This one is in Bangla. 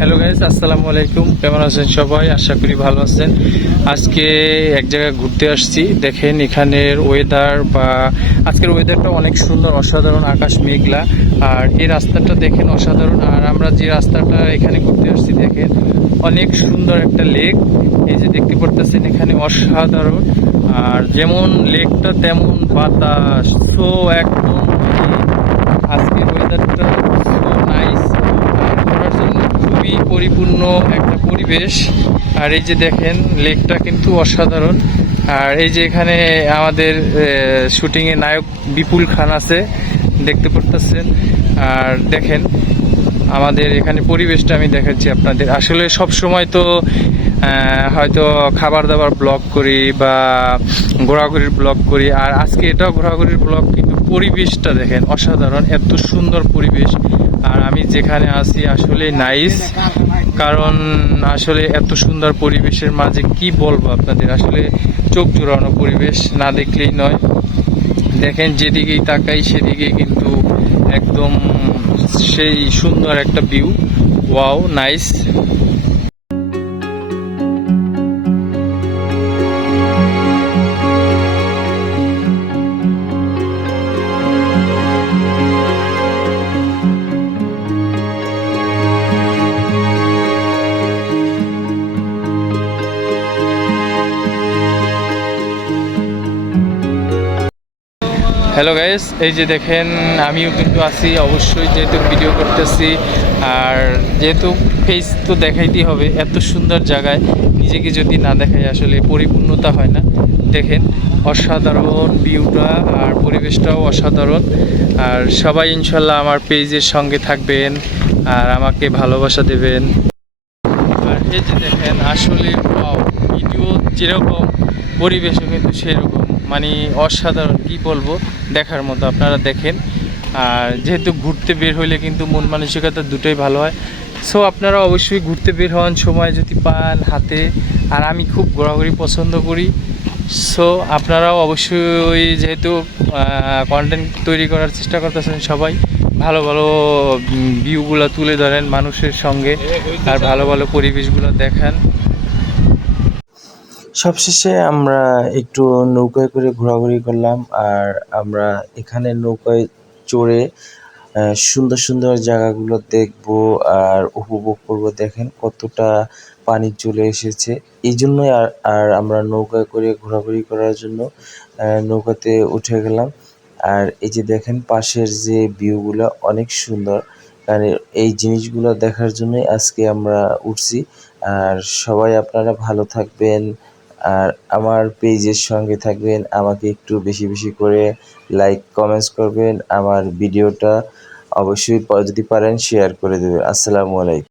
হ্যালো গাইস, আসসালামু আলাইকুম। কেমন আছেন সবাই? আশা করি ভালো আছেন। আজকে এক জায়গায় ঘুরতে আসছি। দেখেন এখানের ওয়েদার বা আজকের ওয়েদারটা অনেক সুন্দর, অসাধারণ, আকাশ মেঘলা। আর এই রাস্তাটা দেখেন অসাধারণ। আর আমরা যে রাস্তাটা এখানে ঘুরতে আসছি দেখেন অনেক সুন্দর একটা লেক। এই যে দেখতে পারতেছেন এখানে অসাধারণ। আর যেমন লেকটা তেমন বাতাস। সো একদম আজকের ওয়েদারটা সো নাইস। আর ঘোরার জন্য খুবই পরিপূর্ণ একটা পরিবেশ। আর এই যে দেখেন লেকটা কিন্তু অসাধারণ। আর এই যে এখানে আমাদের শুটিংয়ে নায়ক বিপুল খান আছে, দেখতে পারতেছেন। আর দেখেন আমাদের এখানে পরিবেশটা আমি দেখাচ্ছি আপনাদের। আসলে সব সময় তো হয়তো খাবার দাবার ব্লগ করি বা ঘোরাঘুরির ব্লগ করি, আর আজকে এটাও ঘোরাঘুরির ব্লগ, কিন্তু পরিবেশটা দেখেন অসাধারণ, এত সুন্দর পরিবেশ। আর আমি যেখানে আছি আসলে নাইস, কারণ আসলে এত সুন্দর পরিবেশের মাঝে কি বলবো আপনাদের, আসলে চোখ জোড়ানো পরিবেশ, না দেখলেই নয়। দেখেন যেদিকেই তাকাই সেদিকেই কিন্তু একদম সেই সুন্দর একটা view. Wow, nice. Hello guys, এই যে দেখেন আমিও কিন্তু আছি অবশ্যই, যেহেতু ভিডিও করতেছি। আর যেহেতু ফেস তো দেখাইতেই হবে, এত সুন্দর জায়গায় নিজেকে যদি না দেখাই আসলে পরিপূর্ণতা হয় না। দেখেন অসাধারণ ভিউটা, আর পরিবেশটাও অসাধারণ। আর সবাই ইনশাল্লাহ আমার পেজের সঙ্গে থাকবেন আর আমাকে ভালোবাসা দেবেন। আর এই যে দেখেন আসলে ওয়াও, ভিডিও যেরকম পরিবেশও কিন্তু সেরকম, মানে অসাধারণ, কি বলবো, দেখার মতো। আপনারা দেখেন। আর যেহেতু ঘুরতে বের হইলে কিন্তু মন মানসিকতা দুটোই ভালো হয়। সো আপনারা অবশ্যই ঘুরতে বের হওয়ার সময় যদি পান হাতে, আর আমি খুব ঘোরাঘুরি পছন্দ করি। সো আপনারাও অবশ্যই, যেহেতু কন্টেন্ট তৈরি করার চেষ্টা করতেছেন সবাই, ভালো ভালো ভিউগুলো তুলে ধরেন মানুষের সঙ্গে, আর ভালো ভালো পরিবেশগুলো দেখান। সবশেষে আমরা একটু নৌকায় করে ঘোরাঘুরি করলাম। আর আমরা এখানে নৌকায় চড়ে সুন্দর সুন্দর জায়গাগুলো দেখব আর উপভোগ করব। দেখেন কতটা পানি চলে এসেছে, এই জন্যই আর আমরা নৌকায় করে ঘোরাঘুরি করার জন্য নৌকাতে উঠে গেলাম। আর এই যে দেখেন পাশের যে ভিউগুলো অনেক সুন্দর, কারণ এই জিনিসগুলো দেখার জন্যই আজকে আমরা উঠছি। আর সবাই আপনারা ভালো থাকবেন, আর আমার পেজের সঙ্গে থাকবেন। আমাকে একটু বেশি বেশি করে লাইক কমেন্টস করবেন, আমার ভিডিওটা অবশ্যই যদি পারেন শেয়ার করে দেবেন। আসসালামু আলাইকুম।